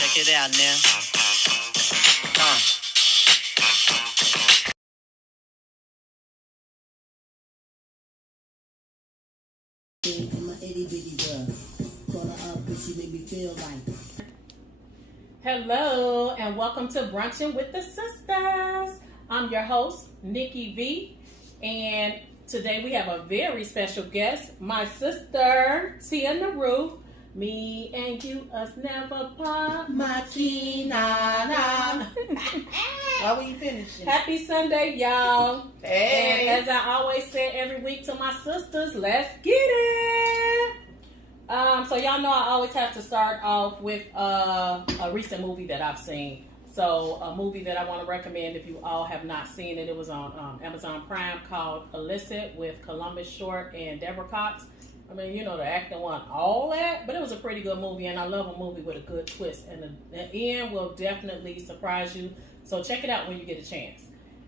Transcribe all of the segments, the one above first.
Check it out now. Hello and welcome to Brunching with the Sisters. I'm your host, Nikki V, and today we have a very special guest, my sister, Tia Naru. Me and you, us never part. Martina. Why were you finishing? Happy Sunday, y'all. Hey. And as I always say every week to my sisters, let's get it. So y'all know I always have to start off with a recent movie that I've seen. So a movie that I want to recommend if you all have not seen it. It was on Amazon Prime called Illicit with Columbus Short and Deborah Cox. I mean, you know, the acting wasn't all that, but it was a pretty good movie, and I love a movie with a good twist. And the end will definitely surprise you. So check it out when you get a chance.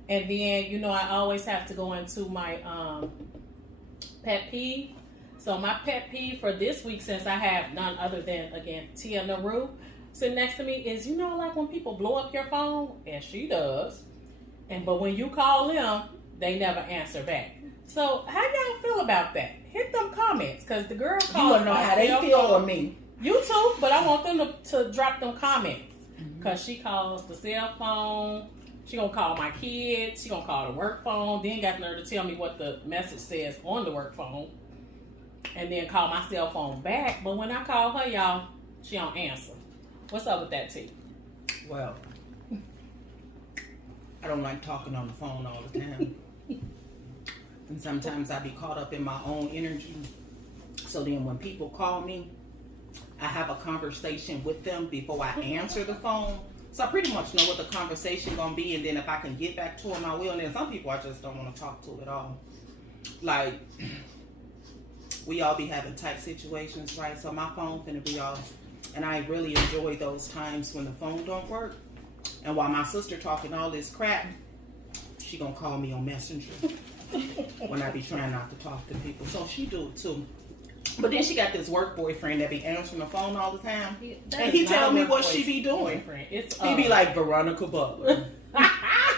And then, you know, I always have to go into my pet peeve. So my pet peeve for this week, since I have none other than, again, Tia Naru sitting next to me, is, you know, like when people blow up your phone, and she does, but when you call them, they never answer back. So how y'all feel about that? Hit them comments, because the girl calls. You want to know how they feel or me? You too, but I want them to drop them comments, because she calls the cell phone. She gonna call my kids. She gonna call the work phone. Then got the nerve to tell me what the message says on the work phone, and then call my cell phone back. But when I call her, y'all, she don't answer. What's up with that, T? Well, I don't like talking on the phone all the time. And sometimes I be caught up in my own energy. So then when people call me, I have a conversation with them before I answer the phone. So I pretty much know what the conversation gonna be, and then if I can get back to them, I will. And then some people I just don't want to talk to at all. Like, we all be having tight situations, right? So my phone finna be off. And I really enjoy those times when the phone don't work. And while my sister talking all this crap, she gonna call me on Messenger when I be trying not to talk to people. So she do it too. But then she got this work boyfriend that be answering the phone all the time. And he tell me what she be doing. He be like, Veronica Butler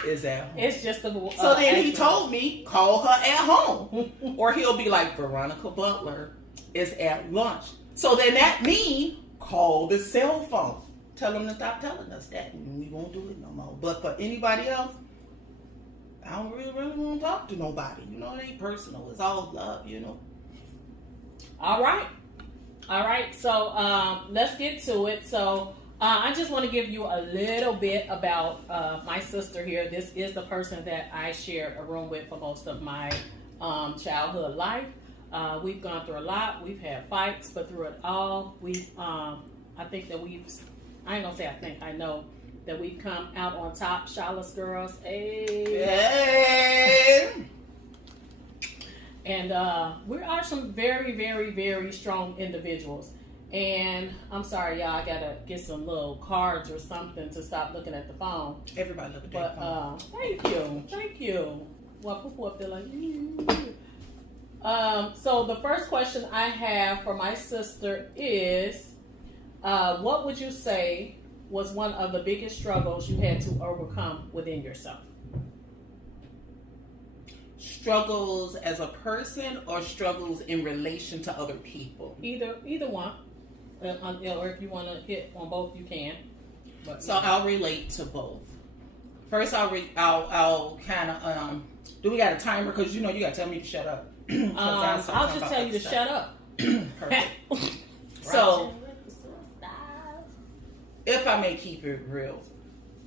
is at home. It's just so then he told me, call her at home. Or he'll be like, Veronica Butler is at lunch. So then that means call the cell phone. Tell them to stop telling us that, and we won't do it no more. But for anybody else, I don't really want to talk to nobody. You know, it ain't personal. It's all love, you know. All right. So let's get to it. So I just want to give you a little bit about my sister here. This is the person that I shared a room with for most of my childhood life. We've gone through a lot. We've had fights, but through it all, I know that we've come out on top. Charlotte's girls. Hey. And we are some very, very, very strong individuals. And I'm sorry, y'all, I gotta get some little cards or something to stop looking at the phone. Everybody look at that phone. Thank you. Well, people up there like, so the first question I have for my sister is, what would you say was one of the biggest struggles you had to overcome within yourself? Struggles as a person or struggles in relation to other people? Either one. Or if you want to hit on both, you can. But, so I'll relate to both. First, I'll kind of do we got a timer? Because you know you got to tell me to shut up. I'll just tell you to shut up. Perfect. So, if I may keep it real,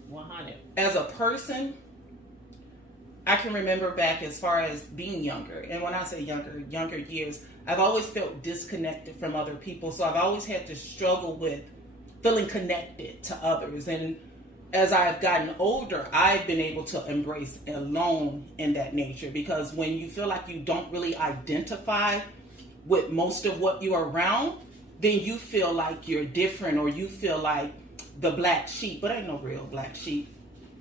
100. As a person, I can remember back as far as being younger, and when I say younger years, I've always felt disconnected from other people. So I've always had to struggle with feeling connected to others. And as I've gotten older, I've been able to embrace alone in that nature, because when you feel like you don't really identify with most of what you're around, then you feel like you're different, or you feel like the black sheep, but ain't no real black sheep.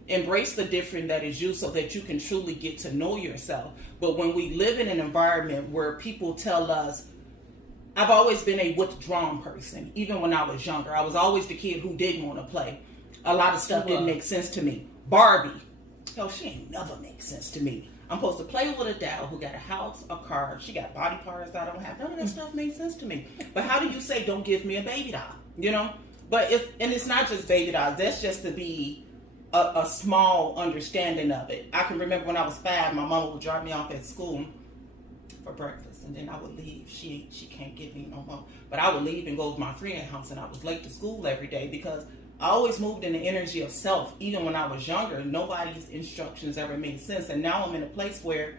Embrace the different that is you so that you can truly get to know yourself. But when we live in an environment where people tell us, I've always been a withdrawn person. Even when I was younger, I was always the kid who didn't want to play. A lot of stuff didn't make sense to me. Barbie, hell, she ain't never make sense to me. I'm supposed to play with a doll who got a house, a car. She got body parts I don't have. None of that stuff made sense to me. But how do you say don't give me a baby doll? You know. But and it's not just baby dolls. That's just to be a small understanding of it. I can remember when I was 5, my mama would drop me off at school for breakfast, and then I would leave. She can't get me no more. But I would leave and go to my friend's house, and I was late to school every day because I always moved in the energy of self. Even when I was younger, nobody's instructions ever made sense. And now I'm in a place where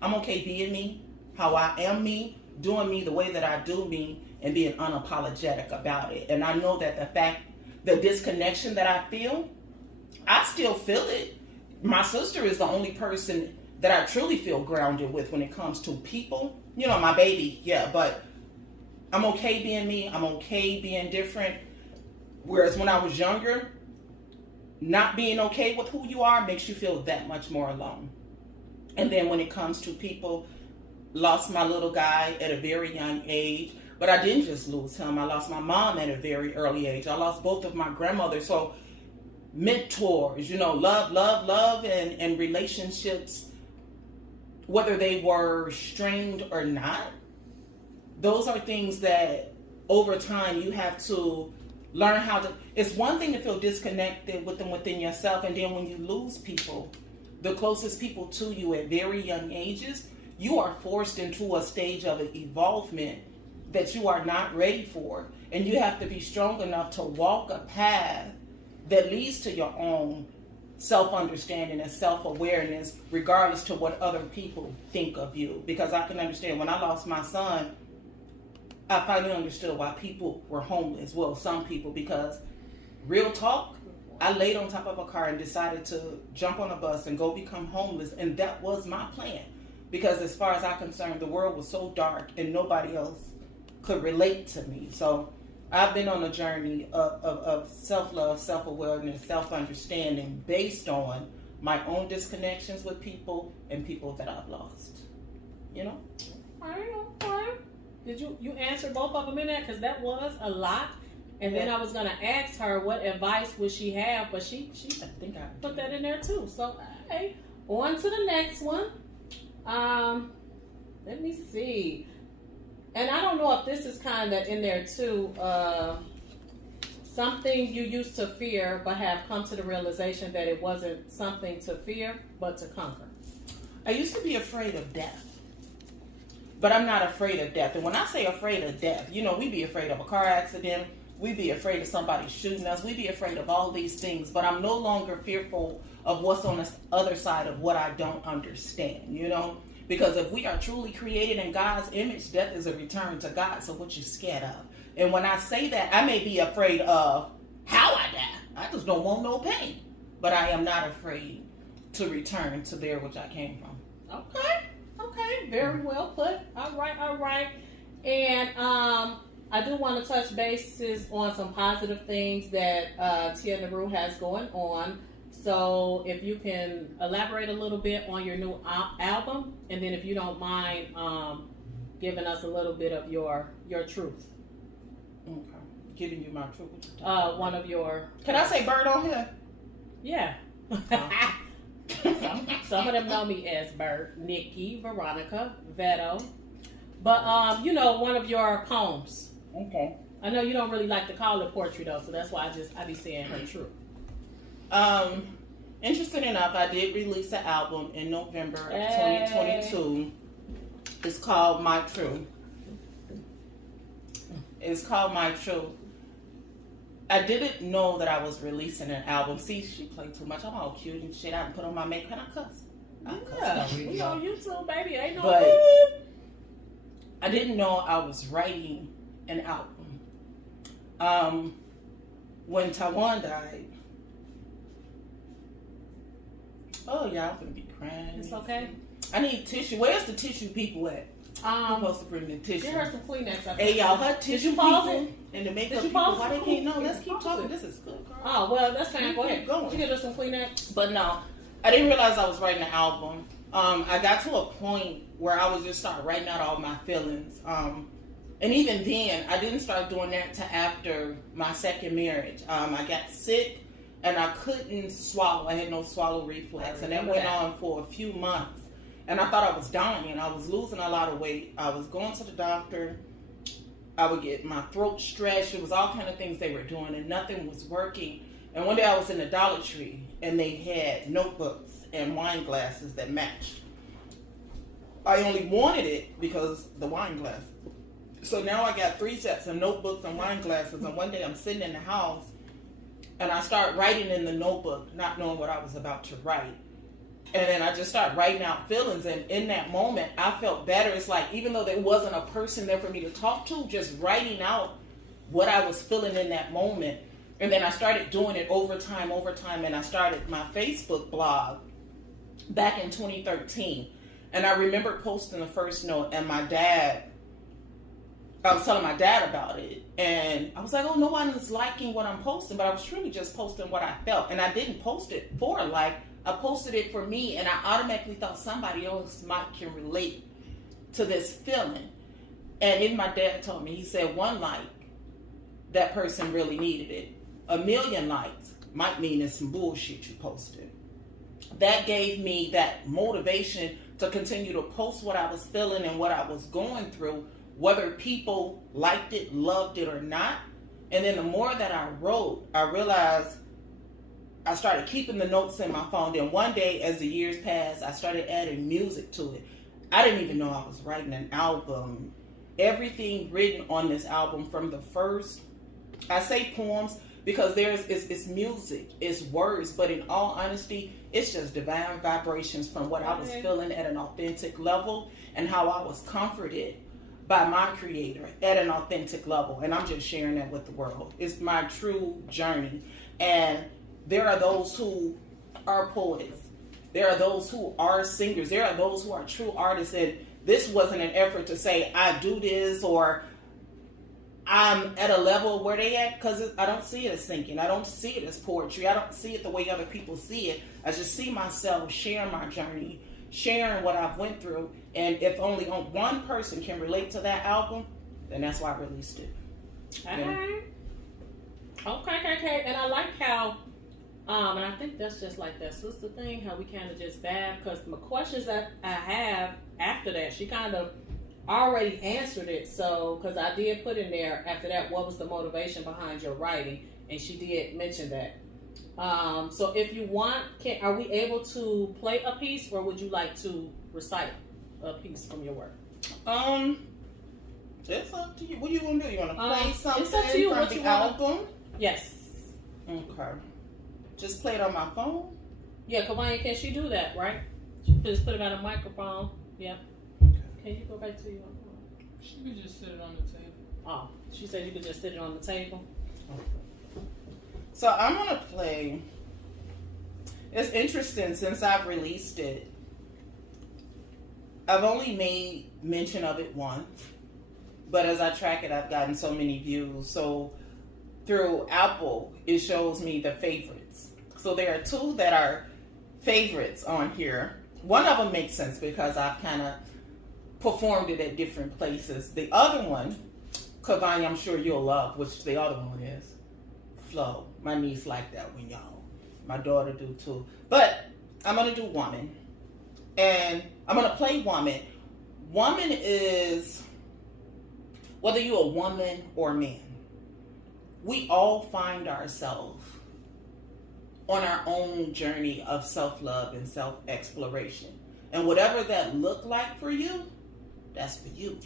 I'm okay being me, how I am me, doing me the way that I do me, and being unapologetic about it. And I know that the disconnection that I feel, I still feel it. My sister is the only person that I truly feel grounded with when it comes to people. You know, my baby, yeah, but I'm okay being me. I'm okay being different. Whereas when I was younger, not being okay with who you are makes you feel that much more alone. And then when it comes to people, lost my little guy at a very young age. But I didn't just lose him. I lost my mom at a very early age. I lost both of my grandmothers. So mentors, you know, love, and relationships, whether they were strained or not, those are things that over time you have to learn how to. It's one thing to feel disconnected with them within yourself, and then when you lose people, the closest people to you at very young ages, you are forced into a stage of evolvement that you are not ready for, and you have to be strong enough to walk a path that leads to your own self-understanding and self-awareness, regardless to what other people think of you. Because I can understand when I lost my son, I finally understood why people were homeless. Well, some people, because real talk, I laid on top of a car and decided to jump on a bus and go become homeless, and that was my plan. Because as far as I'm concerned, the world was so dark and nobody else could relate to me. So I've been on a journey of self-love, self-awareness, self-understanding based on my own disconnections with people and people that I've lost. You know? Alright. Did you answer both of them in that? Because that was a lot. And then I was going to ask her what advice would she have, but she I think I put that in there too. So, hey, on to the next one. Let me see. And I don't know if this is kind of in there too. Something you used to fear, but have come to the realization that it wasn't something to fear, but to conquer. I used to be afraid of death, but I'm not afraid of death. And when I say afraid of death, you know, we be afraid of a car accident. We be afraid of somebody shooting us. We be afraid of all these things. But I'm no longer fearful of what's on the other side of what I don't understand, you know? Because if we are truly created in God's image, death is a return to God. So what you scared of? And when I say that, I may be afraid of how I die. I just don't want no pain. But I am not afraid to return to there which I came from. Okay. Very well put. All right. And I do want to touch bases on some positive things that Tia Naru has going on. So if you can elaborate a little bit on your new album, and then if you don't mind giving us a little bit of your truth. Okay. Giving you my truth. One of your... Can I say Bird on here? Yeah. Some of them know me as Bird. Nikki, Veronica, Veto. But, you know, one of your poems. Okay. I know you don't really like to call it poetry, though, so that's why I be saying her truth. Interesting enough, I did release an album in November of 2022. It's called My Truth. It's called My Truth. I didn't know that I was releasing an album. See, she played too much. I'm all cute and shit. I didn't put on my makeup. Can I cuss? Yeah, we on YouTube, baby. Ain't no but good. I didn't know I was writing an album. When Taiwan died, oh yeah, I'm gonna be crying. It's okay. I need tissue. Where's the tissue people at? I'm supposed to bring the tissue. Get her some Kleenex. Hey y'all, her tissue people and the makeup people. Why they can't know? Let's keep talking. This is good, girl. Oh well, that's fine. Go ahead. Going. You get her some Kleenex. But no, I didn't realize I was writing an album. I got to a point where I was just start writing out all my feelings. And even then, I didn't start doing that till after my second marriage. I got sick and I couldn't swallow. I had no swallow reflex. And that went on for a few months. And I thought I was dying. I was losing a lot of weight. I was going to the doctor. I would get my throat stretched. It was all kind of things they were doing and nothing was working. And one day I was in the Dollar Tree and they had notebooks and wine glasses that matched. I only wanted it because the wine glass. So now I got 3 sets of notebooks and wine glasses, and one day I'm sitting in the house and I start writing in the notebook, not knowing what I was about to write. And then I just start writing out feelings, and in that moment I felt better. It's like, even though there wasn't a person there for me to talk to, just writing out what I was feeling in that moment. And then I started doing it over time, and I started my Facebook blog back in 2013. And I remember posting the first note, and I was telling my dad about it, and I was like, oh, no one is liking what I'm posting, but I was truly just posting what I felt, and I didn't post it for a like, I posted it for me, and I automatically thought somebody else can relate to this feeling. And even my dad told me, he said, 1 like, that person really needed it. 1 million likes might mean it's some bullshit you posted. That gave me that motivation to continue to post what I was feeling and what I was going through, whether people liked it, loved it, or not. And then the more that I wrote, I realized I started keeping the notes in my phone. Then one day, as the years passed, I started adding music to it. I didn't even know I was writing an album. Everything written on this album, from the first, I say poems because it's music, it's words, but in all honesty, it's just divine vibrations from what I was feeling at an authentic level and how I was comforted by my creator at an authentic level. And I'm just sharing that with the world. It's my true journey. And there are those who are poets. There are those who are singers. There are those who are true artists. And this wasn't an effort to say, I do this, or I'm at a level where they at, because I don't see it as singing. I don't see it as poetry. I don't see it the way other people see it. I just see myself sharing my journey, sharing what I've went through. And if only one person can relate to that album, then that's why I released it. Okay. And I like how, and I think that's just like that sister thing, how we kind of just bab, because the questions that I have after that, she kind of already answered it. So, because I did put in there after that, what was the motivation behind your writing? And she did mention that. So if you want, are we able to play a piece, or would you like to recite a piece from your work? It's up to you. What do you want to do? You want to play something it's up to you. from the album? Yes. Okay. Just play it on my phone? Yeah, Kawanya, can she do that, right? Just put it on a microphone. Yeah. Okay. Can you go back to your... She could just sit it on the table. Oh, she said you could just sit it on the table. Okay. So I'm going to play... It's interesting, since I've released it, I've only made mention of it once, but as I track it, I've gotten so many views. So through Apple, it shows me the favorites. So there are 2 that are favorites on here. One of them makes sense because I've kind of performed it at different places. The other one, Kavanya, I'm sure you'll love, which the other one is Flow. My niece like that one, y'all. My daughter do too. But I'm going to do Woman. And I'm going to play Woman. Woman is, whether you're a woman or a man, we all find ourselves on our own journey of self-love and self-exploration. And whatever that looked like for you, that's for you.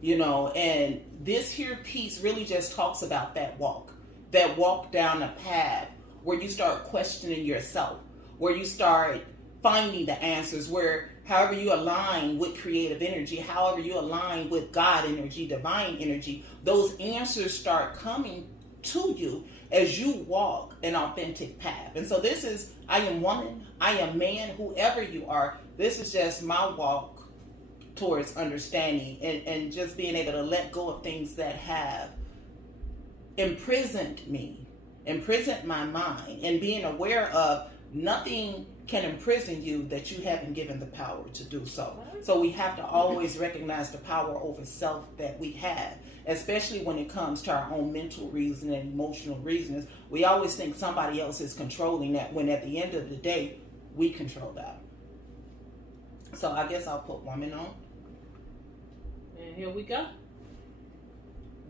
You know, and this here piece really just talks about that walk down a path where you start questioning yourself, where you start finding the answers, where however you align with creative energy, however you align with God energy, divine energy, those answers start coming to you as you walk an authentic path. And so this is, I am woman, I am man, whoever you are, this is just my walk towards understanding and just being able to let go of things that have imprisoned me, imprisoned my mind, and being aware of nothing can imprison you that you haven't given the power to do so. So we have to always recognize the power over self that we have, especially when it comes to our own mental reason and emotional reasons. We always think somebody else is controlling that, when at the end of the day, we control that. So I guess I'll put Woman on. And here we go.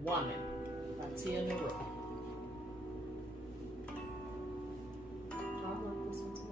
Woman by Tia Naru. I like this one too.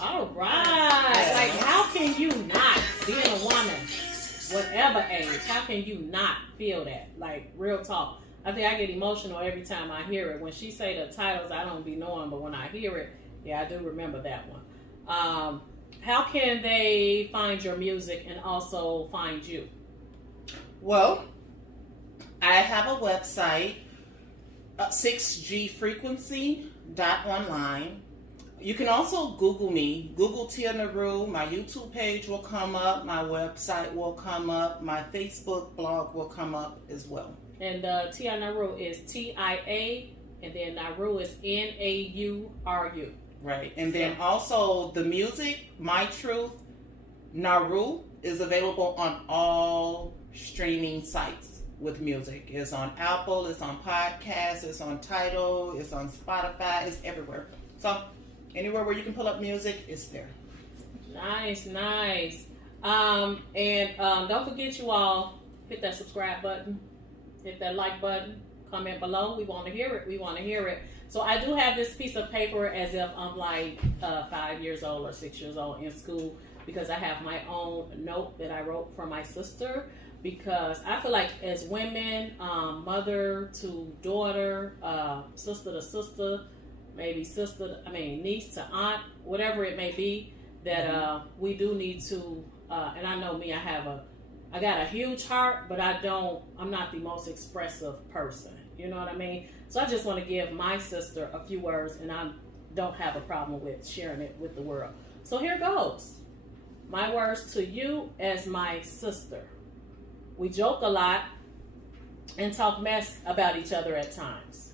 All right. Like, how can you not, being a woman, whatever age, how can you not feel that? Like, real talk. I think I get emotional every time I hear it. When she say the titles, I don't be knowing, but when I hear it, yeah, I do remember that one. How can they find your music and also find you? Well, I have a website, 6gfrequency.online. You can also Google me. Google Tia Naru. My YouTube page will come up. My website will come up. My Facebook blog will come up as well. And Tia Naru is TIA, and then Naru is NAURU. Right. And then also the music, My Truth, Naru is available on all streaming sites with music. It's on Apple, it's on podcasts, it's on Tidal, it's on Spotify, it's everywhere. So anywhere where you can pull up music, it's there. Nice. Don't forget, you all, hit that subscribe button, hit that like button, comment below. We want to hear it. So I do have this piece of paper as if I'm like 5 years old or 6 years old in school, because I have my own note that I wrote for my sister, because I feel like as women, mother to daughter, sister to sister, maybe niece to aunt, whatever it may be, that we do need to, and I know me, I got a huge heart, but I'm not the most expressive person. You know what I mean? So I just want to give my sister a few words, and I don't have a problem with sharing it with the world. So here goes. My words to you as my sister. We joke a lot and talk mess about each other at times.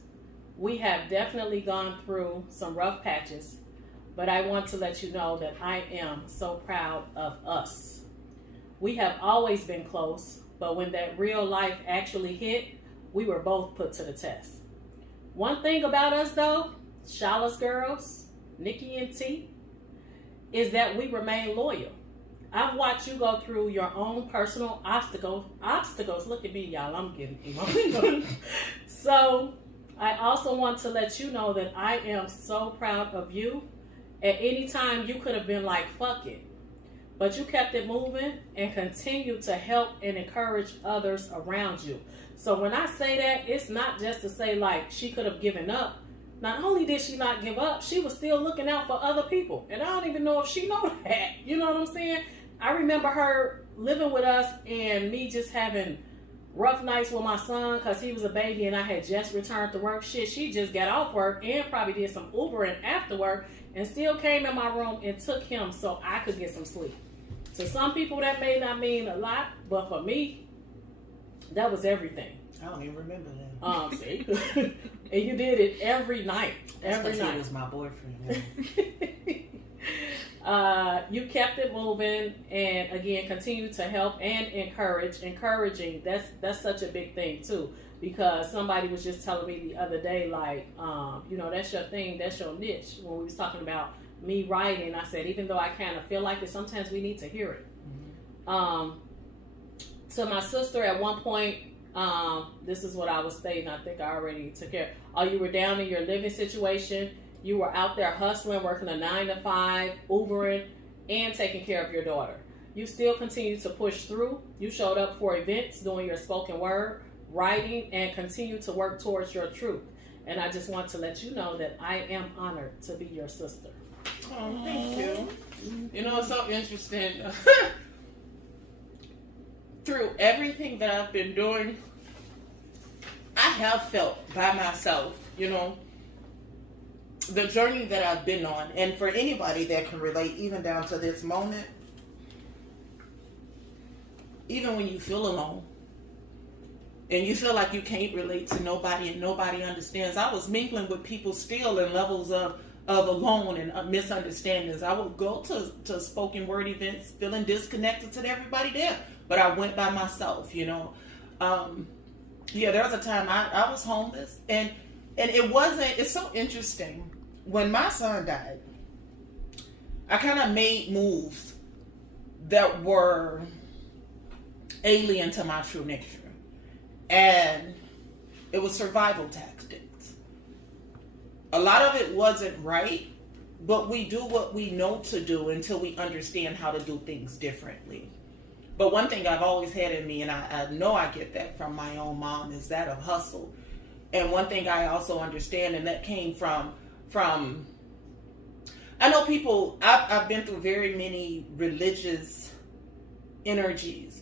We have definitely gone through some rough patches, but I want to let you know that I am so proud of us. We have always been close, but when that real life actually hit, we were both put to the test. One thing about us though, Shala's girls, Nikki and T, is that we remain loyal. I've watched you go through your own personal obstacles. Look at me, y'all. I'm getting emotional. So I also want to let you know that I am so proud of you. At any time, you could have been like, fuck it. But you kept it moving and continued to help and encourage others around you. So when I say that, it's not just to say like she could have given up. Not only did she not give up, she was still looking out for other people. And I don't even know if she knows that. You know what I'm saying? I remember her living with us and me just having rough nights with my son because he was a baby and I had just returned to work. Shit, she just got off work and probably did some Ubering after work and still came in my room and took him so I could get some sleep. To some people that may not mean a lot, but for me, that was everything. I don't even remember that. See? And you did it every night. Every night. He was my boyfriend. You kept it moving and again continue to help and encouraging. That's such a big thing too, because somebody was just telling me the other day, like, that's your thing, that's your niche. When we was talking about me writing, I said, even though I kind of feel like it, sometimes we need to hear it. Mm-hmm. To my sister at one point, this is what I was stating. I think I already took care. You were down in your living situation. You were out there hustling, working a 9-to-5, Ubering, and taking care of your daughter. You still continue to push through. You showed up for events, doing your spoken word, writing, and continue to work towards your truth. And I just want to let you know that I am honored to be your sister. Oh, thank you. You know, it's so interesting. Through everything that I've been doing, I have felt by myself, the journey that I've been on. And for anybody that can relate, even down to this moment, even when you feel alone and you feel like you can't relate to nobody and nobody understands, I was mingling with people still in levels of alone and misunderstandings. I would go to spoken word events feeling disconnected to everybody there, but I went by myself, there was a time I was homeless, and it's so interesting. When my son died, I kind of made moves that were alien to my true nature, and it was survival tactics. A lot of it wasn't right, but we do what we know to do until we understand how to do things differently. But one thing I've always had in me, and I know I get that from my own mom, is that of hustle. And one thing I also understand, and that came from I know people, I've been through very many religious energies.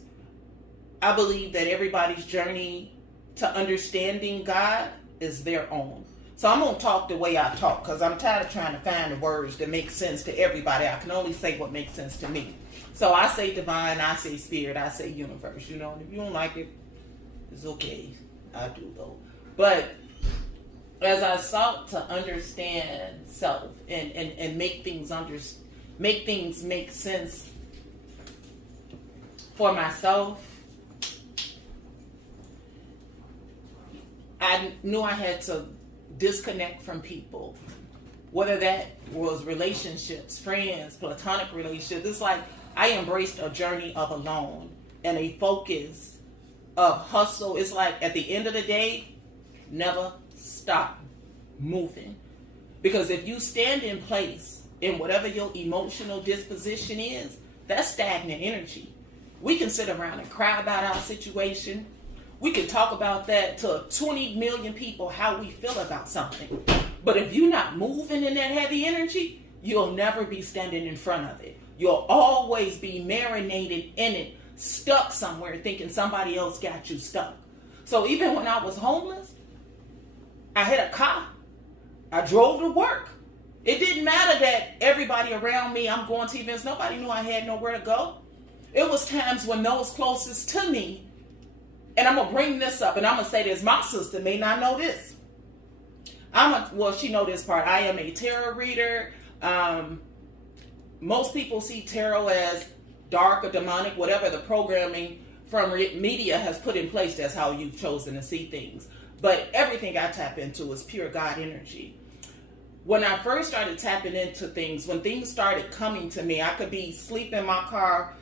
I believe that everybody's journey to understanding God is their own. So I'm going to talk the way I talk, because I'm tired of trying to find the words that make sense to everybody. I can only say what makes sense to me. So I say divine, I say spirit, I say universe. And if you don't like it, it's okay. I do though. But as I sought to understand self and make things make sense for myself, I knew I had to disconnect from people, whether that was relationships, friends, platonic relationships. It's like I embraced a journey of alone and a focus of hustle. It's like at the end of the day, never stop moving. Because if you stand in place in whatever your emotional disposition is, that's stagnant energy. We can sit around and cry about our situation. We can talk about that to 20 million people, how we feel about something. But if you're not moving in that heavy energy, you'll never be standing in front of it. You'll always be marinated in it, stuck somewhere thinking somebody else got you stuck. So even when I was homeless, I had a car. I drove to work. It didn't matter that everybody around me, I'm going to events, nobody knew I had nowhere to go. It was times when those closest to me, and I'm going to bring this up, and I'm going to say this, my sister may not know this. Well, she know this part. I am a tarot reader. Most people see tarot as dark or demonic, whatever the programming from media has put in place, that's how you've chosen to see things. But everything I tap into is pure God energy. When I first started tapping into things, when things started coming to me, I could be sleeping in my car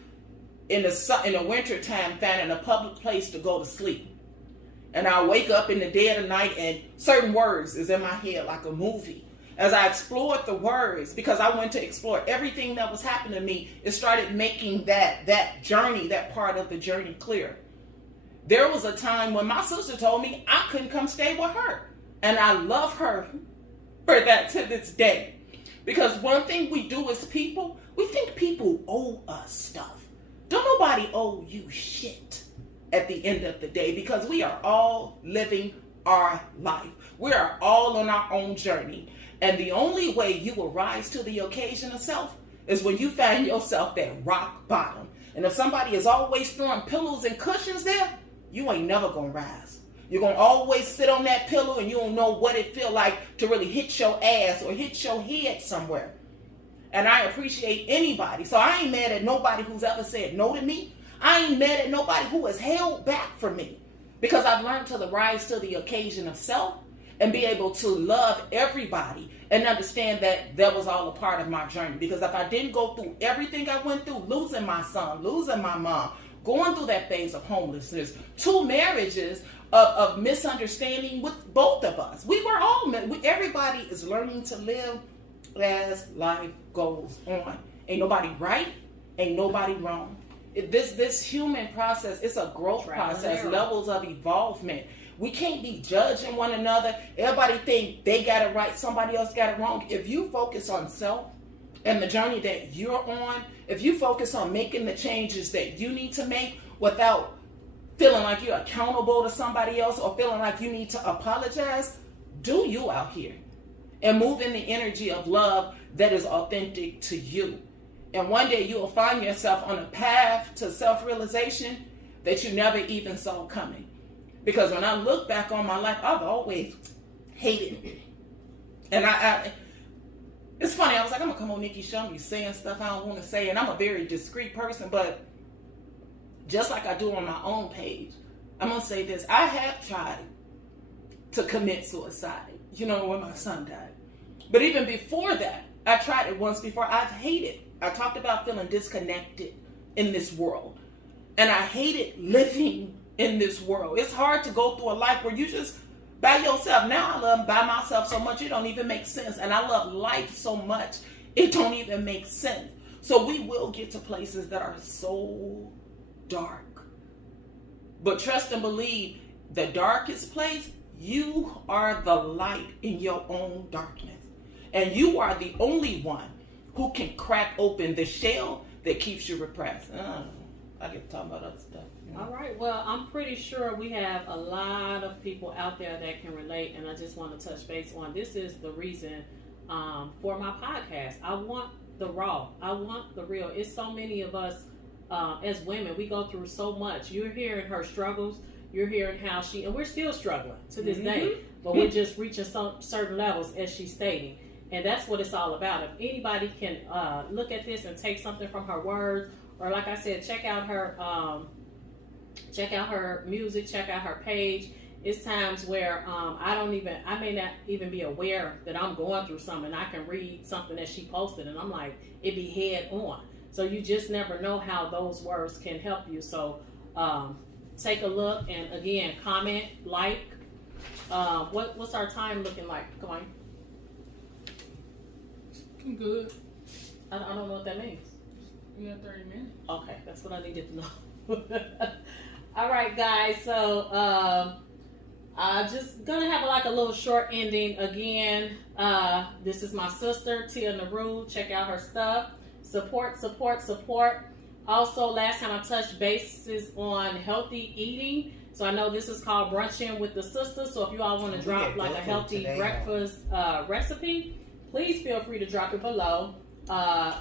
in the winter time, finding a public place to go to sleep. And I'll wake up in the dead of night and certain words is in my head like a movie. As I explored the words, because I went to explore everything that was happening to me, it started making that journey, that part of the journey clear. There was a time when my sister told me I couldn't come stay with her. And I love her for that to this day. Because one thing we do as people, we think people owe us stuff. Don't nobody owe you shit at the end of the day, because we are all living our life. We are all on our own journey. And the only way you will rise to the occasion of self is when you find yourself at rock bottom. And if somebody is always throwing pillows and cushions there, you ain't never gonna rise. You're gonna always sit on that pillow and you don't know what it feel like to really hit your ass or hit your head somewhere. And I appreciate anybody. So I ain't mad at nobody who's ever said no to me. I ain't mad at nobody who has held back from me. Because I've learned to rise to the occasion of self and be able to love everybody and understand that that was all a part of my journey. Because if I didn't go through everything I went through, losing my son, losing my mom, going through that phase of homelessness, 2 marriages of misunderstanding with both of us. We were all, everybody is learning to live as life goes on. Ain't nobody right, ain't nobody wrong. This human process, it's a growth process, levels of evolvement. We can't be judging one another. Everybody think they got it right, somebody else got it wrong. If you focus on self and the journey that you're on, if you focus on making the changes that you need to make without feeling like you're accountable to somebody else or feeling like you need to apologize, do you out here and move in the energy of love that is authentic to you. And one day you will find yourself on a path to self-realization that you never even saw coming. Because when I look back on my life, I've always hated it. And it's funny, I was like, I'm going to come on Nikki Show me saying stuff I don't want to say. And I'm a very discreet person, but just like I do on my own page, I'm going to say this. I have tried to commit suicide, when my son died. But even before that, I tried it once before. I've hated. I talked about feeling disconnected in this world. And I hated living in this world. It's hard to go through a life where you just by yourself. Now I love by myself so much it don't even make sense. And I love life so much it don't even make sense. So we will get to places that are so dark. But trust and believe, the darkest place, you are the light in your own darkness. And you are the only one who can crack open the shell that keeps you repressed. I get to talk about other stuff. All right. Well, I'm pretty sure we have a lot of people out there that can relate. And I just want to touch base on this is the reason for my podcast. I want the raw. I want the real. It's so many of us as women, we go through so much. You're hearing her struggles. You're hearing how and we're still struggling to this day, but we're just reaching some certain levels as she's stating. And that's what it's all about. If anybody can look at this and take something from her words or like I said, check out her music, check out her page. It's times where I may not even be aware that I'm going through something. I can read something that she posted and I'm like, it be head on. So you just never know how those words can help you. So take a look, and again, comment, like. What's our time looking like, Coin? Good. I don't know what that means. We got 30 minutes. Okay, that's what I needed to know. All right, guys. So just gonna have like a little short ending again. This is my sister Tia Naru. Check out her stuff. Support. Also, last time I touched bases on healthy eating. So I know this is called Brunching with the Sistas. So if you all want to drop like a healthy breakfast recipe, please feel free to drop it below.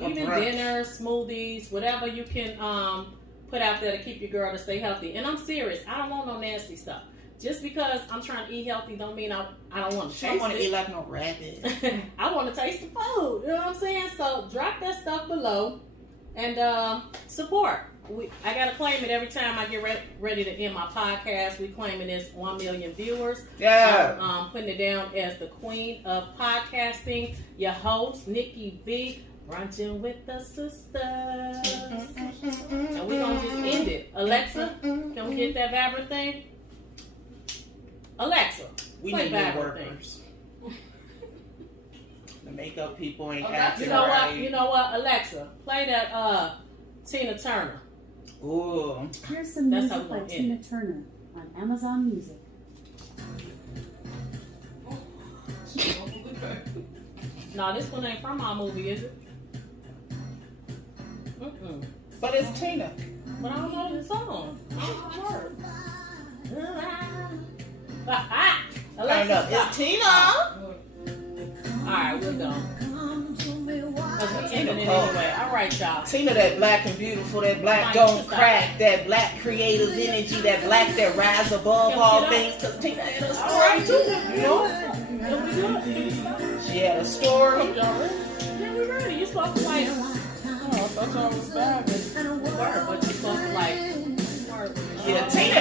Even dinner, smoothies, whatever you can put out there to keep your girl to stay healthy. And I'm serious. I don't want no nasty stuff. Just because I'm trying to eat healthy don't mean I don't want to taste it. I don't want to eat like no rabbit. I want to taste the food. You know what I'm saying? So drop that stuff below and support. I gotta claim it every time I get ready to end my podcast. We claiming this 1 million viewers. Yeah. I'm putting it down as the queen of podcasting. Your host, Nikki B. Brunching with the Sisters. And we're gonna just end it. Alexa, can we get that Vibra thing? Alexa, we play need new Vibra workers. The makeup people ain't Okay. acting You know right. what? You know what? Alexa, play that Tina Turner. Ooh. Here's some That's how music we by gonna end Tina Turner on Amazon Music. No, this one ain't from our movie, is it? Mm-mm. But it's Tina. But I don't know the song. I don't know the words. Alexa, Up. stop. It's Tina. Alright, we're done. Because we ending it anyway. Alright, y'all. Tina, that black and beautiful, that black Mike, don't stop. crack, that black creative energy, that black that rise above Can we all get up? things. Because Tina had a Alright, story too. You know? Can we do it? Can we stop? She had a story. Y'all ready? Yeah, we're ready. You're supposed to like. Oh, I thought y'all was bad. Word, but you're supposed to like. Word. Yeah, Tina